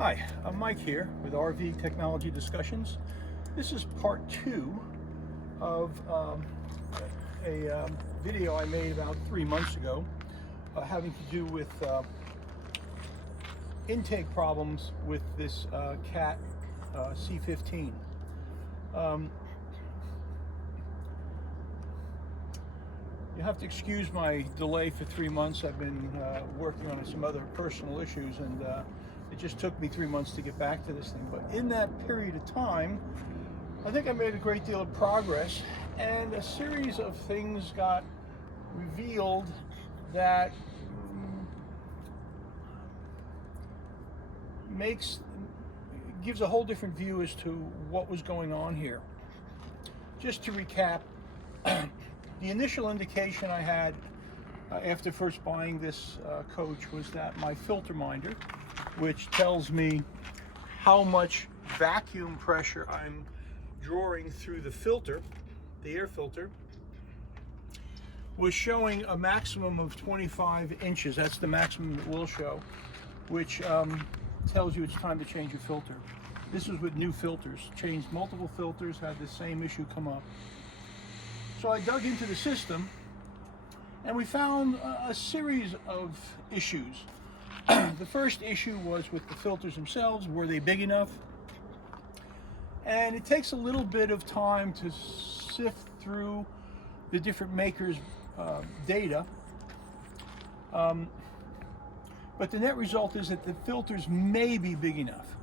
Hi, I'm Mike here with RV Technology Discussions. This is part 2 of a video I made about 3 months ago having to do with intake problems with this Cat C15. You have to excuse my delay for 3 months. I've been working on some other personal issues, and it just took me 3 months to get back to this thing. But in that period of time, I think I made a great deal of progress, and a series of things got revealed that gives a whole different view as to what was going on here. Just to recap, the initial indication I had after first buying this coach was that my filter minder, which tells me how much vacuum pressure I'm drawing through the filter, the air filter, was showing a maximum of 25 inches. That's the maximum it will show, which tells you it's time to change your filter. This was with new filters. Changed multiple filters, had the same issue come up. So I dug into the system, and we found a series of issues. The first issue was with the filters themselves. Were they big enough? And it takes a little bit of time to sift through the different makers' data. But the net result is that the filters may be big enough.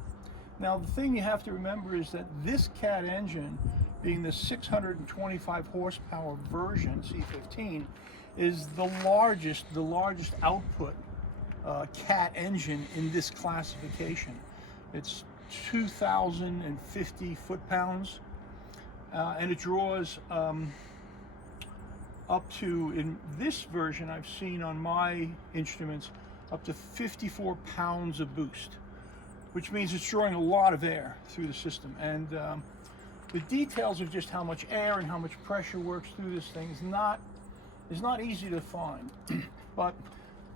Now, the thing you have to remember is that this Cat engine, being the 625 horsepower version C15, is the largest output Cat engine in this classification. It's 2,050 foot-pounds, and it draws up to, in this version I've seen on my instruments, up to 54 pounds of boost, which means it's drawing a lot of air through the system. And the details of just how much air and how much pressure works through this thing is not easy to find. But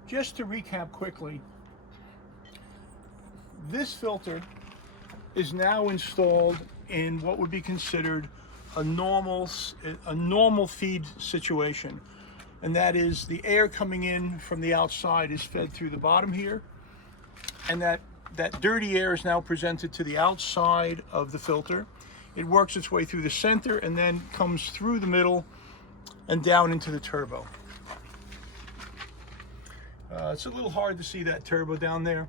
just to recap quickly, this filter is now installed in what would be considered a normal feed situation, and that is the air coming in from the outside is fed through the bottom here, and that dirty air is now presented to the outside of the filter. It works its way through the center and then comes through the middle and down into the turbo. It's a little hard to see that turbo down there.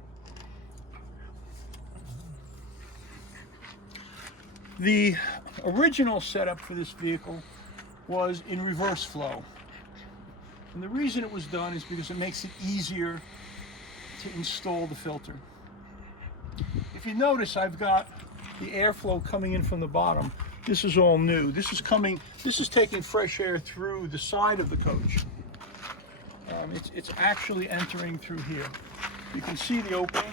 The original setup for this vehicle was in reverse flow. And the reason it was done is because it makes it easier to install the filter. If you notice, I've got the airflow coming in from the bottom. This is all new. This is taking fresh air through the side of the coach. It's actually entering through here. You can see the opening.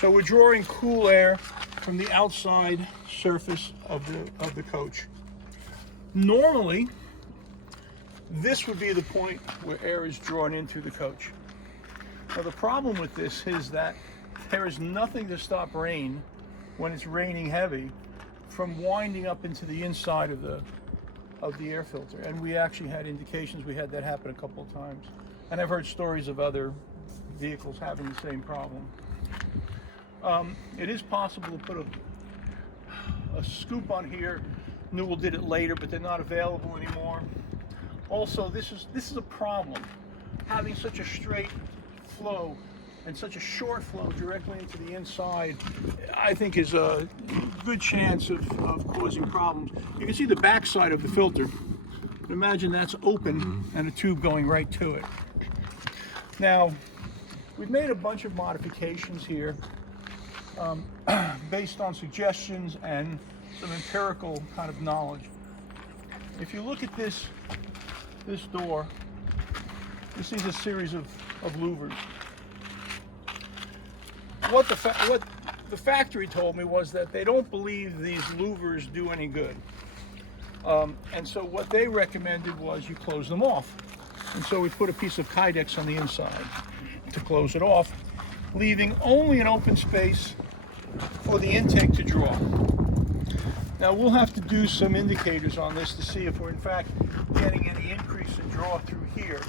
So we're drawing cool air from the outside surface of the coach. Normally, this would be the point where air is drawn in through the coach. Now, the problem with this is that there is nothing to stop rain when it's raining heavy from winding up into the inside of the air filter. And we actually had indications we had that happen a couple of times. And I've heard stories of other vehicles having the same problem. It is possible to put a scoop on here. Newell did it later, but they're not available anymore. Also, this is a problem. Having such a straight flow and such a short flow directly into the inside, I think is a good chance of causing problems. You can see the back side of the filter. Imagine that's open and a tube going right to it. Now, we've made a bunch of modifications here based on suggestions and some empirical kind of knowledge. If you look at this door, you see a series of louvers. What the factory told me was that they don't believe these louvers do any good. And so what they recommended was you close them off. And so we put a piece of Kydex on the inside to close it off, leaving only an open space for the intake to draw. Now we'll have to do some indicators on this to see if we're in fact getting any increase in draw through here.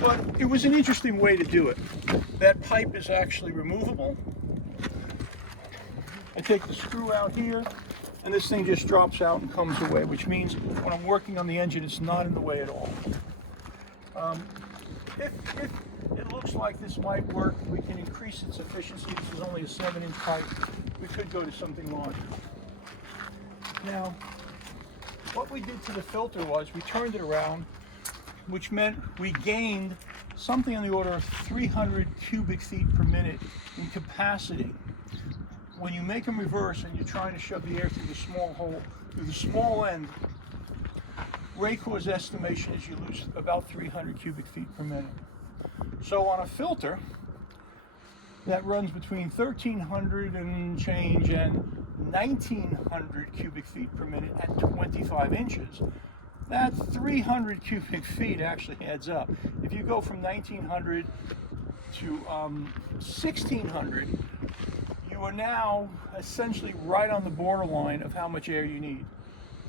But it was an interesting way to do it. That pipe is actually removable. I take the screw out here, and this thing just drops out and comes away, which means when I'm working on the engine, it's not in the way at all. If it looks like this might work, we can increase its efficiency. This is only a 7-inch pipe. We could go to something larger. Now, what we did to the filter was we turned it around, which meant we gained something on the order of 300 cubic feet per minute in capacity. When you make them reverse and you're trying to shove the air through the small hole, through the small end, Raycor's estimation is you lose about 300 cubic feet per minute. So on a filter that runs between 1,300 and change and 1,900 cubic feet per minute at 25 inches, that 300 cubic feet actually adds up. If you go from 1,900 to 1,600, you are now essentially right on the borderline of how much air you need.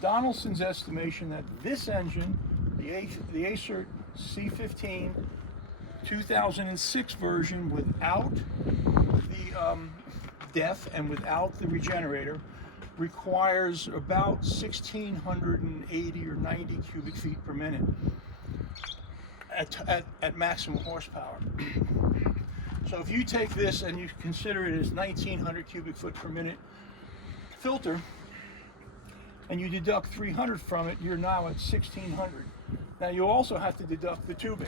Donaldson's estimation that this engine, the ACERT C15 2006 version without the DEF and without the regenerator, requires about 1,680 or 90 cubic feet per minute at maximum horsepower. So if you take this and you consider it as 1,900 cubic foot per minute filter, and you deduct 300 from it, you're now at 1,600. Now you also have to deduct the tubing.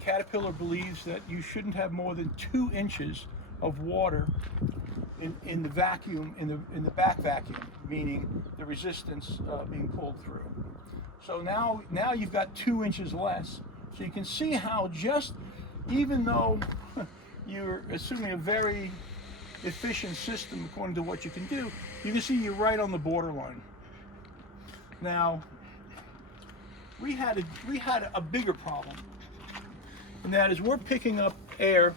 Caterpillar believes that you shouldn't have more than 2 inches of water in the vacuum, in the back vacuum, meaning the resistance being pulled through. So now you've got 2 inches less. So you can see how just, even though you're assuming a very efficient system according to what you can do, you can see you're right on the borderline. Now, we had a bigger problem, and that is we're picking up air,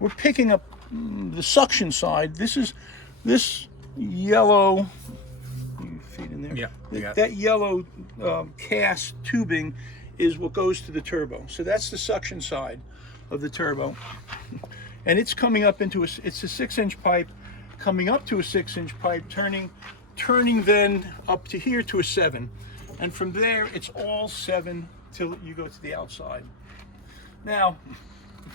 we're picking up the suction side. This yellow, feet in there. Yeah. That yellow cast tubing is what goes to the turbo. So that's the suction side of the turbo, and it's coming up into it's a 6-inch pipe, coming up to a 6-inch pipe, turning then up to here to a 7, and from there it's all 7 till you go to the outside. Now,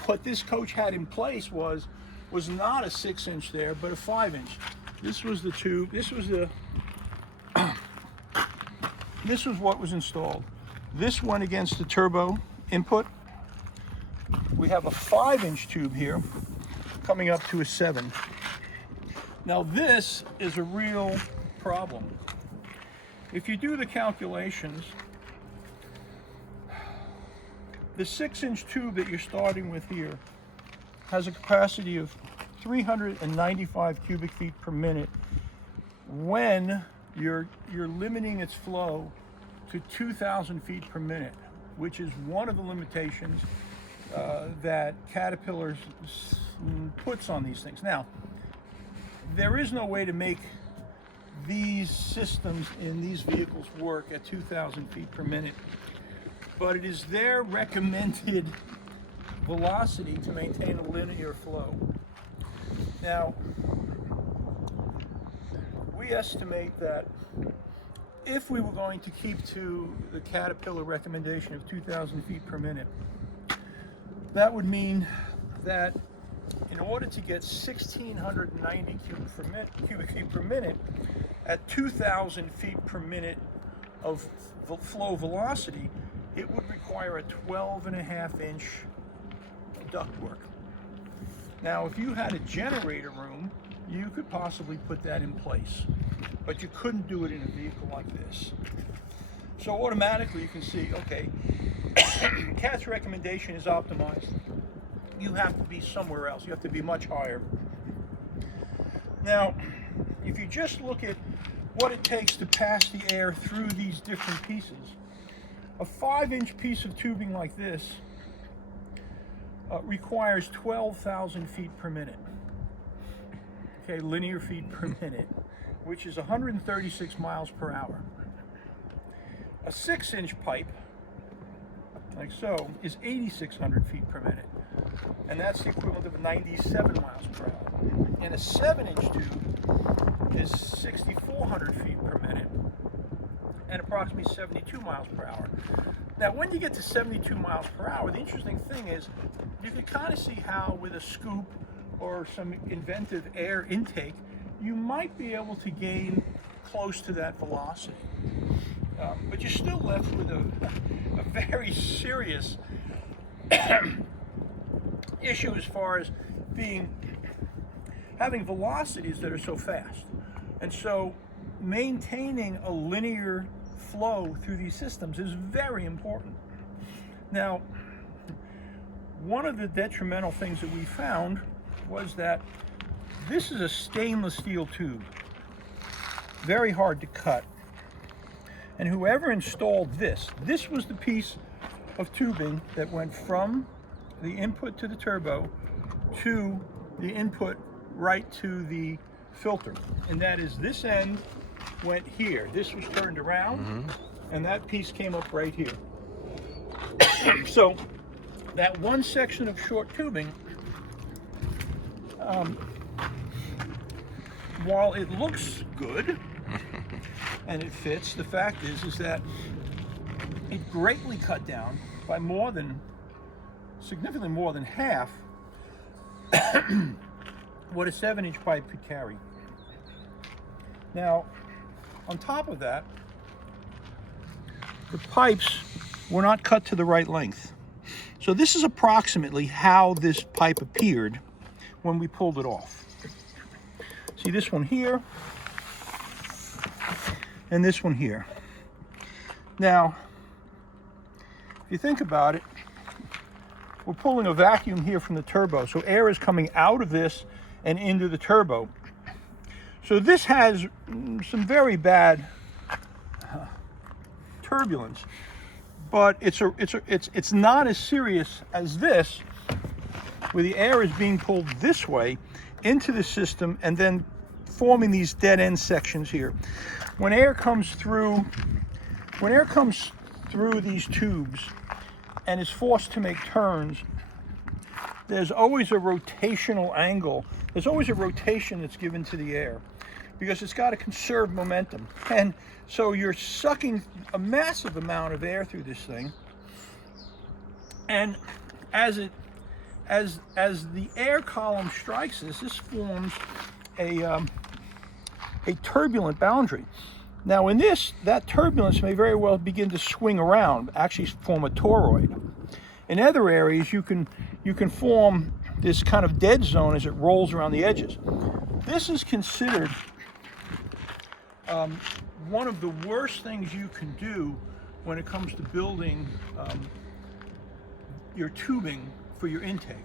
what this coach had in place was not a 6-inch there, but a 5-inch. This was the tube. This was what was installed. This went against the turbo input. We have a 5-inch tube here coming up to a 7. Now this is a real problem. If you do the calculations, the 6-inch tube that you're starting with here has a capacity of 395 cubic feet per minute when you're limiting its flow to 2,000 feet per minute, which is one of the limitations that Caterpillar puts on these things. Now, there is no way to make these systems in these vehicles work at 2,000 feet per minute, but it is their recommended velocity to maintain a linear flow. Now, we estimate that if we were going to keep to the Caterpillar recommendation of 2,000 feet per minute, that would mean that in order to get 1,690 cubic feet per minute at 2,000 feet per minute of flow velocity, it would require a 12.5-inch ductwork. Now, if you had a generator room, you could possibly put that in place, but you couldn't do it in a vehicle like this. So automatically you can see, okay, CAT's recommendation is optimized. You have to be somewhere else. You have to be much higher. Now, if you just look at what it takes to pass the air through these different pieces. A 5-inch piece of tubing like this requires 12,000 feet per minute. Okay, linear feet per minute, which is 136 miles per hour. A 6-inch pipe, like so, is 8,600 feet per minute, and that's the equivalent of 97 miles per hour. And a 7-inch tube is 6,400 feet per minute, and approximately 72 miles per hour. Now, when you get to 72 miles per hour, the interesting thing is you can kind of see how with a scoop or some inventive air intake, you might be able to gain close to that velocity. But you're still left with a very serious issue as far as having velocities that are so fast. And so maintaining a linear flow through these systems is very important. Now, one of the detrimental things that we found was that this is a stainless steel tube, very hard to cut. And whoever installed this was the piece of tubing that went from the input to the turbo to the input right to the filter. And that is, this end went here. This was turned around, and that piece came up right here. So that one section of short tubing, while it looks good and it fits, the fact is that it greatly cut down by significantly more than half what a 7-inch pipe could carry. Now, on top of that, the pipes were not cut to the right length. So this is approximately how this pipe appeared when we pulled it off. See this one here, and this one here. Now, if you think about it, we're pulling a vacuum here from the turbo, so air is coming out of this and into the turbo. So this has some very bad turbulence, but it's not as serious as this, where the air is being pulled this way into the system and then forming these dead end sections here. When air comes through these tubes and is forced to make turns, there's always a rotational angle. There's always a rotation that's given to the air because it's got to conserve momentum. And so you're sucking a massive amount of air through this thing. And as the air column strikes this forms a turbulent boundary. Now in this, that turbulence may very well begin to swing around, actually form a toroid. In other areas, you can form this kind of dead zone as it rolls around the edges. This is considered one of the worst things you can do when it comes to building your tubing for your intake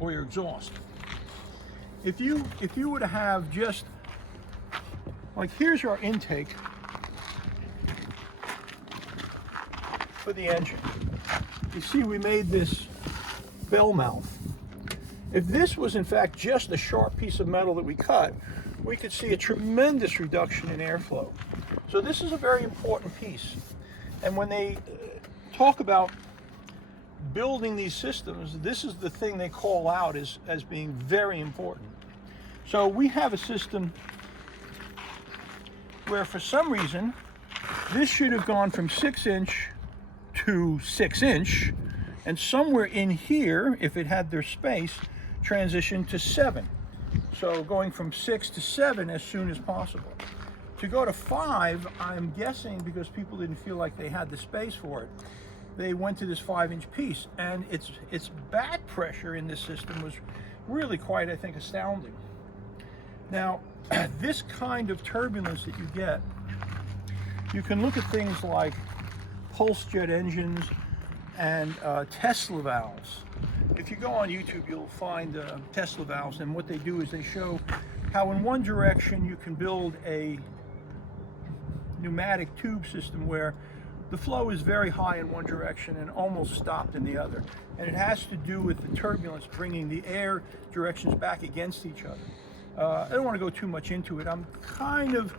or your exhaust. If you were to have just, like, here's our intake for the engine. You see we made this bell mouth. If this was in fact just a sharp piece of metal that we cut, we could see a tremendous reduction in airflow. So this is a very important piece. And when they talk about building these systems, this is the thing they call out as being very important. So we have a system where for some reason this should have gone from 6-inch to 6-inch, and somewhere in here, if it had their space, transition to 7. So going from 6 to 7 as soon as possible. To go to 5, I'm guessing because people didn't feel like they had the space for it, they went to this 5-inch piece, and its back pressure in this system was really quite, I think, astounding. Now, this kind of turbulence that you get, you can look at things like pulse jet engines and Tesla valves. If you go on YouTube, you'll find Tesla valves, and what they do is they show how in one direction you can build a pneumatic tube system where the flow is very high in one direction and almost stopped in the other. And it has to do with the turbulence bringing the air directions back against each other. I don't want to go too much into it. I'm kind of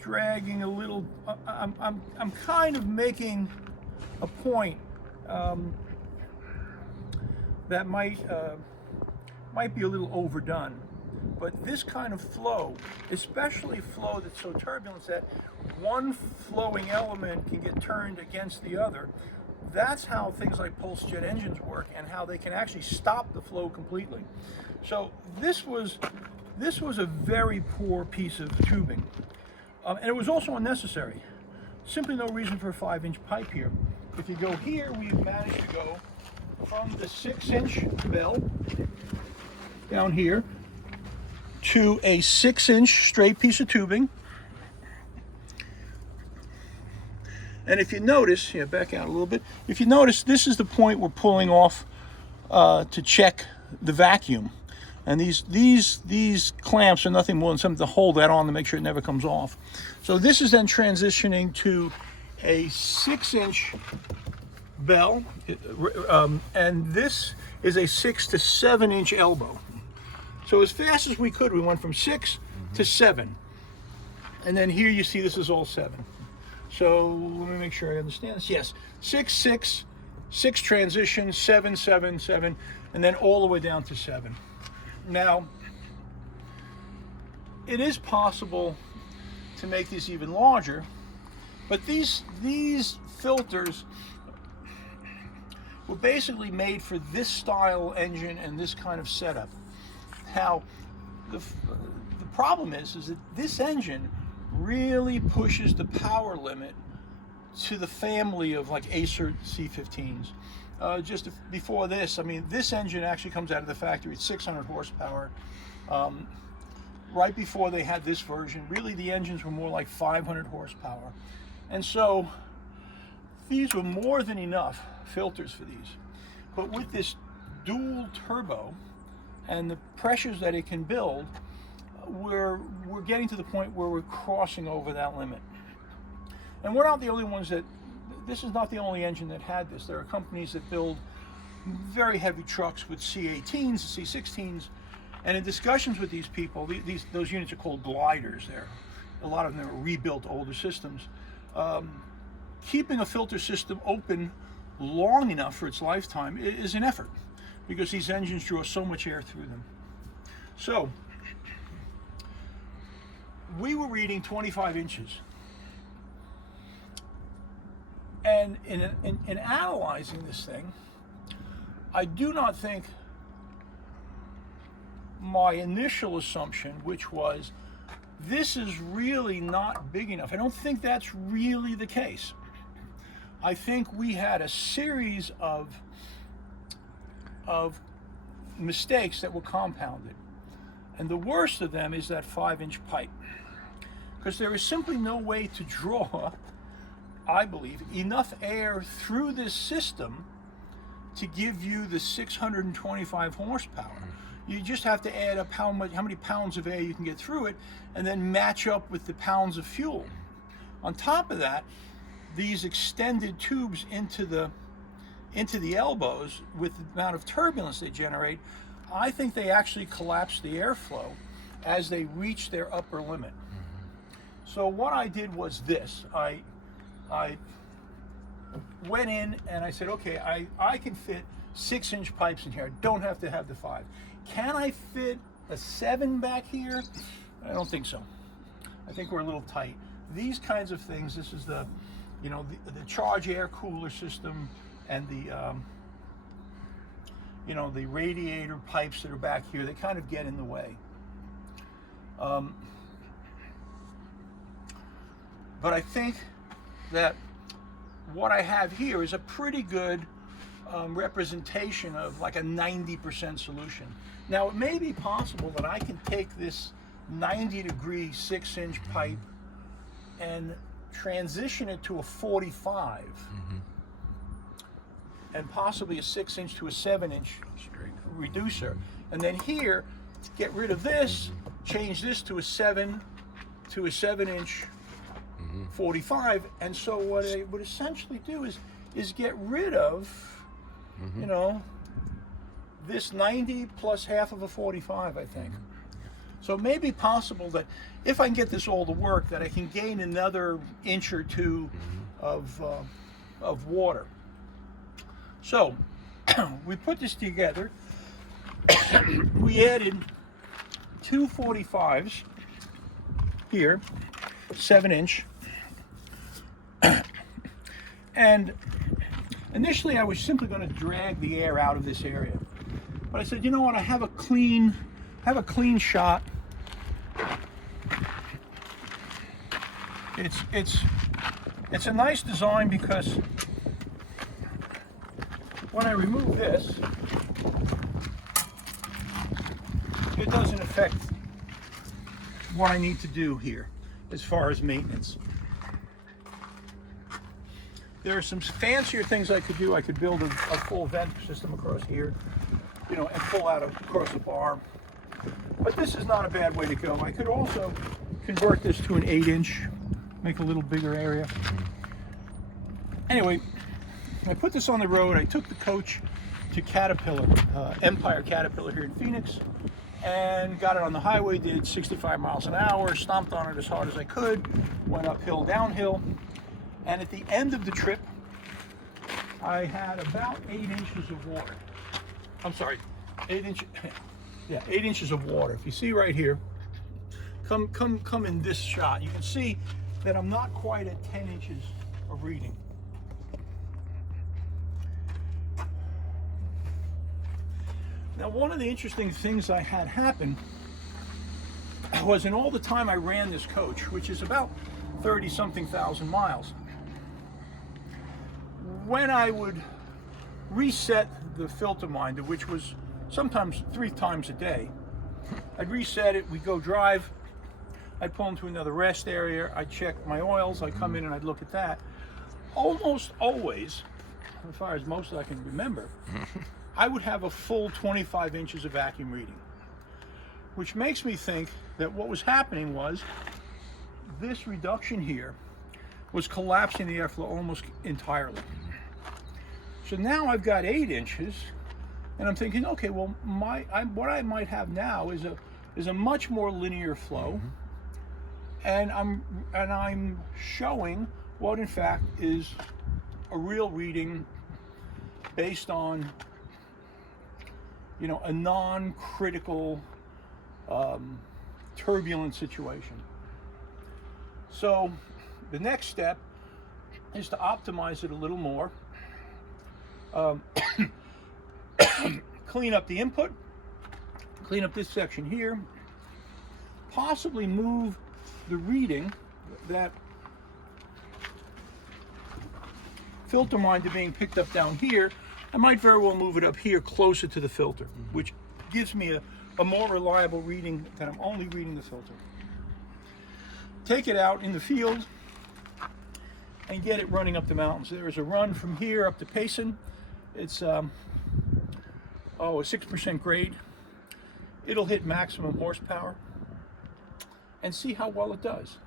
dragging a little, I'm kind of making a point that might be a little overdone. But this kind of flow, especially flow that's so turbulent that one flowing element can get turned against the other, that's how things like pulse jet engines work and how they can actually stop the flow completely. So this was a very poor piece of tubing. And it was also unnecessary. Simply no reason for a 5-inch pipe here. If you go here, we've managed to go from the 6-inch bell down here to a 6-inch straight piece of tubing. And if you notice, here, back out a little bit. If you notice, this is the point we're pulling off to check the vacuum. And these clamps are nothing more than something to hold that on to make sure it never comes off. So this is then transitioning to a 6-inch bell, and this is a 6 to 7-inch elbow. So as fast as we could, we went from 6 to 7. And then here you see this is all 7. So let me make sure I understand this. Yes, 6, 6, 6 transition, 7, 7, 7, and then all the way down to 7. Now, it is possible to make these even larger, but these filters were basically made for this style engine and this kind of setup. Now, the problem is that this engine really pushes the power limit to the family of like ACERT C15s. Just before this, I mean, this engine actually comes out of the factory. It's 600 horsepower. Right before they had this version, really the engines were more like 500 horsepower. And so these were more than enough filters for these. But with this dual turbo and the pressures that it can build, we're getting to the point where we're crossing over that limit. And we're not the only ones that, this is not the only engine that had this. There are companies that build very heavy trucks with C18s, C16s, and in discussions with these people, those units are called gliders. A lot of them are rebuilt older systems. Keeping a filter system open long enough for its lifetime is an effort, because these engines draw so much air through them. So we were reading 25 inches. And in analyzing this thing, I do not think my initial assumption, which was this is really not big enough, I don't think that's really the case. I think we had a series of mistakes that were compounded. And the worst of them is that 5-inch pipe. Because there is simply no way to draw, I believe, enough air through this system to give you the 625 horsepower. You just have to add up how many pounds of air you can get through it, and then match up with the pounds of fuel. On top of that, these extended tubes into the elbows, with the amount of turbulence they generate, I think they actually collapse the airflow as they reach their upper limit. So what I did was this. I went in and I said, okay, I can fit 6-inch pipes in here. I don't have to have the 5. Can I fit a 7 back here? I don't think so. I think we're a little tight. These kinds of things, this is the charge air cooler system and the radiator pipes that are back here, they kind of get in the way. But I think that what I have here is a pretty good representation of like a 90% solution. Now, it may be possible that I can take this 90-degree 6-inch pipe and transition it to a 45, and possibly a 6-inch to a 7-inch reducer. And then here, to get rid of this, change this to a 7-inch 45, and so what I would essentially do is get rid of, you know, this 90 plus half of a 45, I think. So it may be possible that if I can get this all to work, that I can gain another inch or two of water. So we put this together. We added 2 45s here, 7-inch. And initially I was simply going to drag the air out of this area. But I said, you know what, I have a clean shot. It's a nice design because when I remove this, it doesn't affect what I need to do here as far as maintenance. There are some fancier things I could do. I could build a full vent system across here, you know, and pull out across the bar. But this is not a bad way to go. I could also convert this to an 8-inch, make a little bigger area. Anyway, I put this on the road. I took the coach to Caterpillar, Empire Caterpillar here in Phoenix, and got it on the highway, did 65 miles an hour, stomped on it as hard as I could, went uphill, downhill. And at the end of the trip, I had about 8 inches of water. I'm sorry, 8 inches. Yeah, 8 inches of water. If you see right here, come in this shot, you can see that I'm not quite at 10 inches of reading. Now, one of the interesting things I had happen was in all the time I ran this coach, which is about 30-something thousand miles, when I would reset the filter minder, which was sometimes 3 times a day, I'd reset it, we'd go drive, I'd pull into another rest area, I'd check my oils, I'd come in and I'd look at that. Almost always, as far as most I can remember, I would have a full 25 inches of vacuum reading, which makes me think that what was happening was this reduction here was collapsing the airflow almost entirely. So now I've got 8 inches, and I'm thinking, okay, well, what I might have now is a much more linear flow, and I'm showing what in fact is a real reading based on, you know, a non-critical turbulent situation. So the next step is to optimize it a little more. Clean up the input, clean up this section here, possibly move the reading, that filter minder being picked up down here, I might very well move it up here closer to the filter, which gives me a more reliable reading that I'm only reading the filter. Take it out in the field and get it running up the mountains. There is a run from here up to Payson. It's a 6% grade. It'll hit maximum horsepower and see how well it does.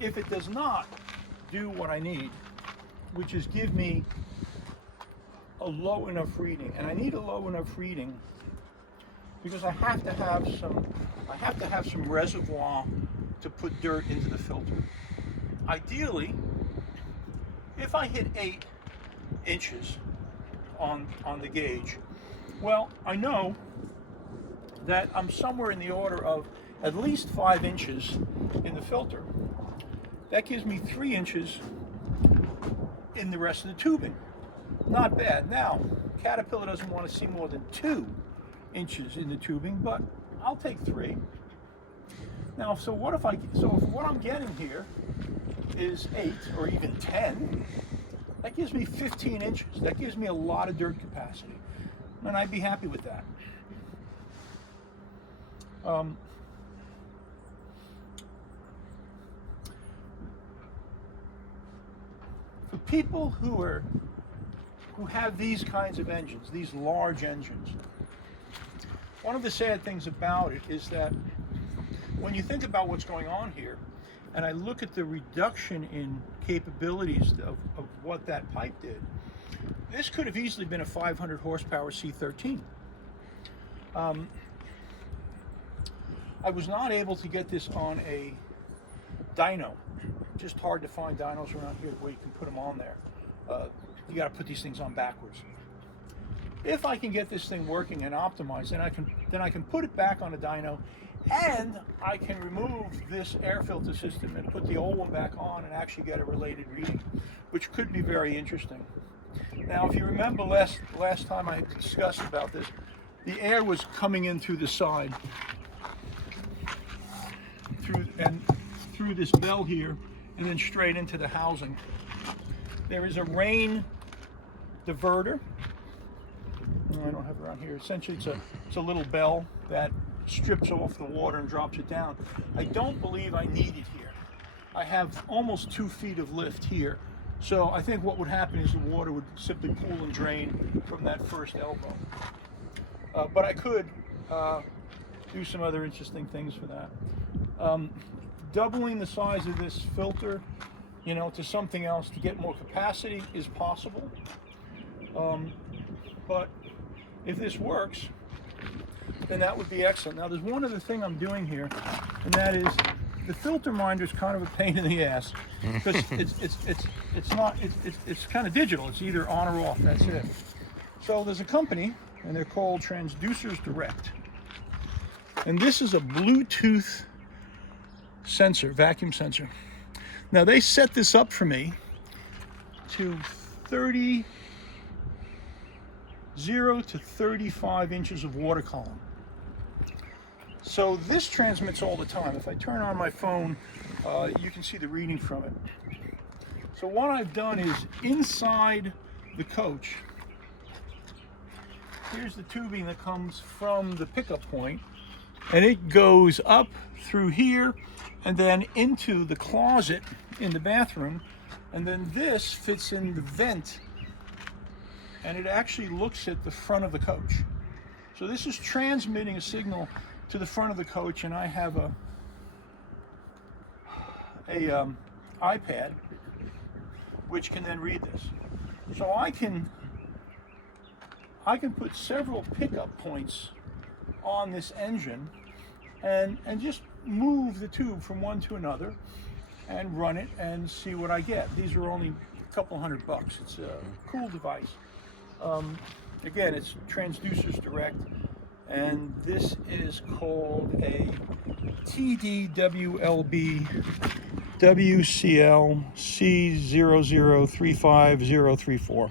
If it does not do what I need, which is give me a low enough reading, and I need a low enough reading because I have to have some reservoir to put dirt into the filter. Ideally, if I hit 8 inches on the gauge, well, I know that I'm somewhere in the order of at least 5 inches in the filter. That gives me 3 inches in the rest of the tubing. Not bad. Now, Caterpillar doesn't want to see more than 2 inches in the tubing, but I'll take 3. Now, so what I'm getting here is 8 or even 10, that gives me 15 inches. That gives me a lot of dirt capacity, and I'd be happy with that. people who have these kinds of engines, these large engines, one of the sad things about it is that when you think about what's going on here, and I look at the reduction in capabilities of what that pipe did, this could have easily been a 500 horsepower C13. I was not able to get this on a dyno. Just hard to find dynos around here where you can put them on there. You got to put these things on backwards. If I can get this thing working and optimized, then I can put it back on a dyno, and I can remove this air filter system and put the old one back on and actually get a related reading, which could be very interesting. Now, if you remember last time I discussed about this, the air was coming in through the side, through this bell here, and then straight into the housing. There is a rain diverter. I don't have it around here. Essentially, it's a little bell that strips off the water and drops it down. I don't believe I need it here. I have almost 2 feet of lift here. So I think what would happen is the water would simply pool and drain from that first elbow. But I could do some other interesting things for that. Doubling the size of this filter, to something else to get more capacity is possible. But if this works, then that would be excellent. Now, there's one other thing I'm doing here, and that is the filter minder is kind of a pain in the ass because it's kind of digital. It's either on or off. That's it. So there's a company, and they're called Transducers Direct, and this is a Bluetooth sensor, vacuum sensor. Now they set this up for me to 0 to 35 inches of water column. So this transmits all the time. If I turn on my phone, you can see the reading from it. So what I've done is inside the coach, here's the tubing that comes from the pickup point, and it goes up through here and then into the closet in the bathroom, and then this fits in the vent, and it actually looks at the front of the coach. So this is transmitting a signal to the front of the coach, and I have a iPad which can then read this. So I can put several pickup points on this engine and just move the tube from one to another and run it and see what I get. These are only a couple $100. It's a cool device. Again, it's Transducers Direct, and this is called a TDWLB WCL C0035034.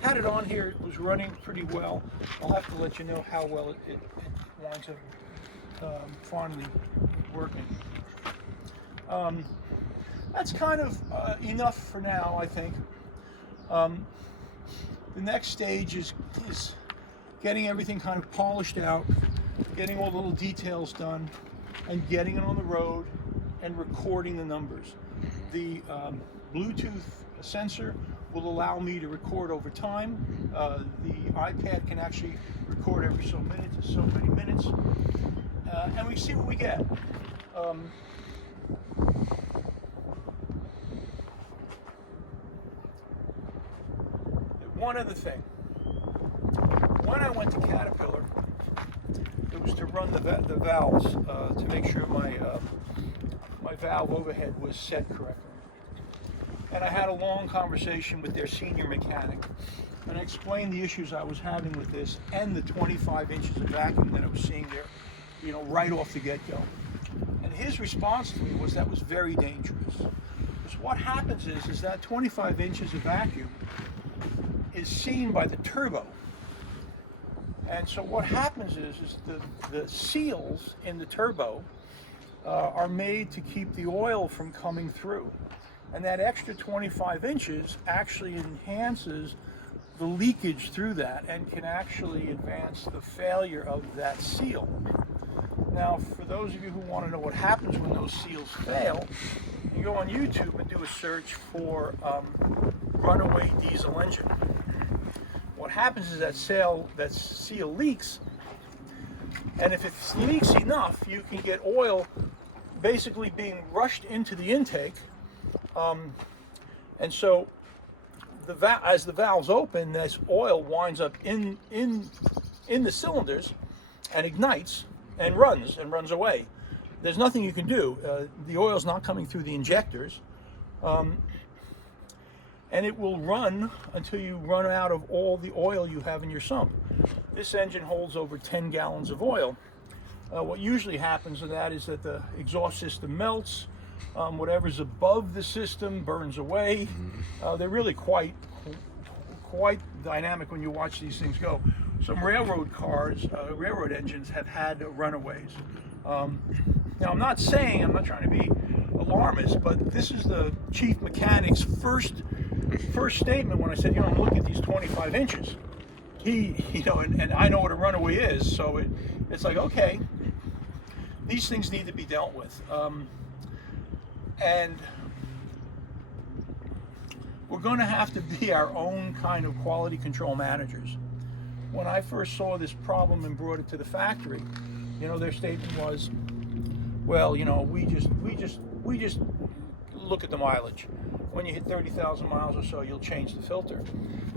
Had it on here, it was running pretty well. I'll have to let you know how well it winds up finally working. That's kind of enough for now, I think. The next stage is getting everything kind of polished out, getting all the little details done, and getting it on the road and recording the numbers. The Bluetooth sensor will allow me to record over time. The iPad can actually record every so many minutes, and we see what we get. One other thing. When I went to Caterpillar, it was to run the valves to make sure my valve overhead was set correctly. And I had a long conversation with their senior mechanic, and I explained the issues I was having with this and the 25 inches of vacuum that I was seeing there, right off the get-go. And his response to me was that was very dangerous. Because what happens is that 25 inches of vacuum is seen by the turbo. And so what happens is the seals in the turbo are made to keep the oil from coming through. And that extra 25 inches actually enhances the leakage through that and can actually advance the failure of that seal. Now, for those of you who want to know what happens when those seals fail, you go on YouTube and do a search for runaway diesel engine. What happens is that seal leaks, and if it leaks enough, you can get oil basically being rushed into the intake, and so as the valves open, this oil winds up in the cylinders and ignites and runs away. There's nothing you can do. The oil's not coming through the injectors, and it will run until you run out of all the oil you have in your sump. This engine holds over 10 gallons of oil. What usually happens with that is that the exhaust system melts, whatever's above the system burns away. They're really quite dynamic when you watch these things go. Some railroad cars, railroad engines have had runaways. Now I'm not trying to be alarmist, but this is the chief mechanic's first statement when I said, I'm looking at these 25 inches. And I know what a runaway is, so it's like, okay, these things need to be dealt with. And we're going to have to be our own kind of quality control managers. When I first saw this problem and brought it to the factory, their statement was, well, we just look at the mileage. When you hit 30,000 miles or so, you'll change the filter.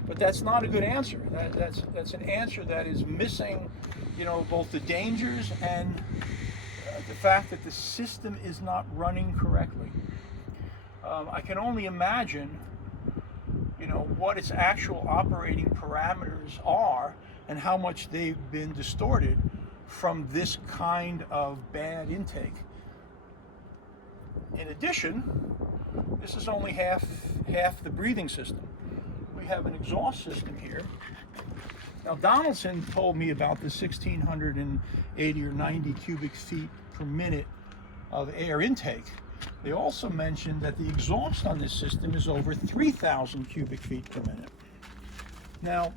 But that's not a good answer. That's an answer that is missing, both the dangers and the fact that the system is not running correctly. I can only imagine, what its actual operating parameters are and how much they've been distorted from this kind of bad intake. In addition, this is only half the breathing system. We have an exhaust system here. Now, Donaldson told me about the 1,680 or 90 cubic feet per minute of air intake. They also mentioned that the exhaust on this system is over 3,000 cubic feet per minute. Now,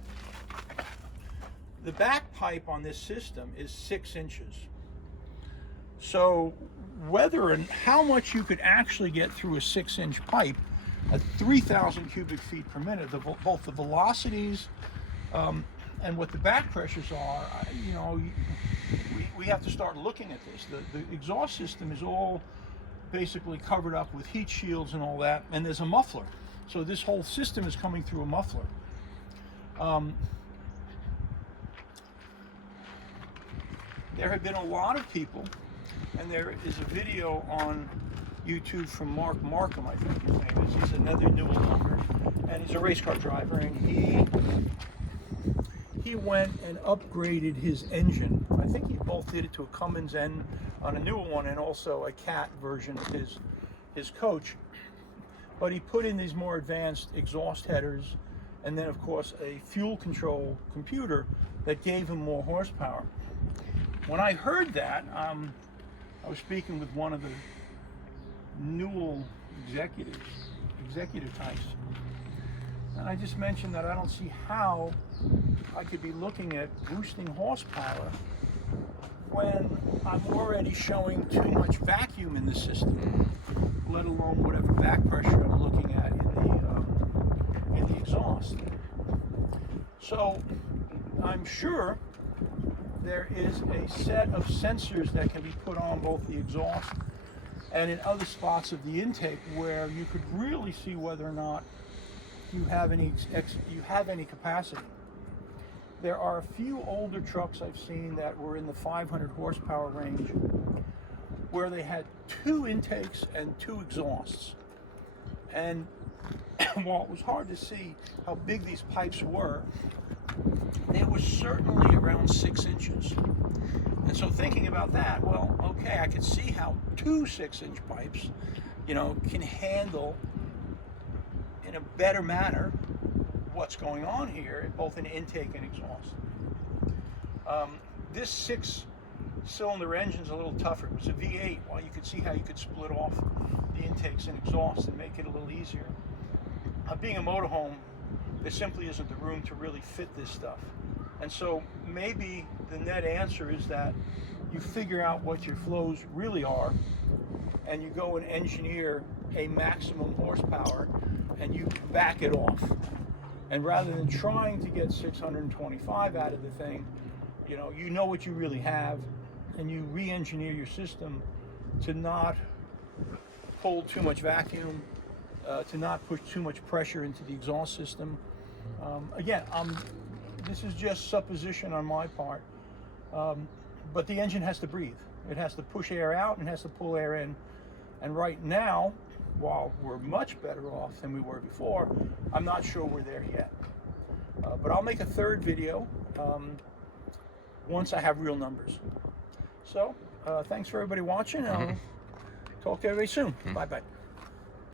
the back pipe on this system is 6 inches. So whether and how much you could actually get through a 6-inch pipe at 3,000 cubic feet per minute, both the velocities and what the back pressures are, we have to start looking at this. The exhaust system is all basically covered up with heat shields and all that, and there's a muffler. So this whole system is coming through a muffler. There have been a lot of people, and there is a video on YouTube from Mark Markham, I think his name is. He's another Newell owner, and he's a race car driver, and he went and upgraded his engine. I think he both did it to a Cummins and on a Newell one, and also a Cat version of his coach. But he put in these more advanced exhaust headers, and then of course a fuel control computer that gave him more horsepower. When I heard that, I was speaking with one of the Newell executive types, and I just mentioned that I don't see how I could be looking at boosting horsepower when I'm already showing too much vacuum in the system, let alone whatever back pressure I'm looking at in the exhaust. So I'm sure there is a set of sensors that can be put on both the exhaust and in other spots of the intake where you could really see whether or not you have any capacity. There are a few older trucks I've seen that were in the 500 horsepower range where they had 2 intakes and 2 exhausts. And while it was hard to see how big these pipes were, they were certainly around 6 inches. And so thinking about that, well, okay, I could see how 2 6-inch pipes, can handle in a better manner what's going on here, both in intake and exhaust. This 6-cylinder engine's a little tougher. It was a V8. Well, you could see how you could split off the intakes and exhaust and make it a little easier. Being a motorhome, there simply isn't the room to really fit this stuff. And so maybe the net answer is that you figure out what your flows really are, and you go and engineer a maximum horsepower, and you back it off. And rather than trying to get 625 out of the thing, you know what you really have, and you re-engineer your system to not pull too much vacuum, to not push too much pressure into the exhaust system. Again, this is just supposition on my part, but the engine has to breathe. It has to push air out and has to pull air in. And right now, while we're much better off than we were before, I'm not sure we're there yet. But I'll make a third video once I have real numbers. So, thanks for everybody watching. I'll talk to everybody soon. Bye-bye.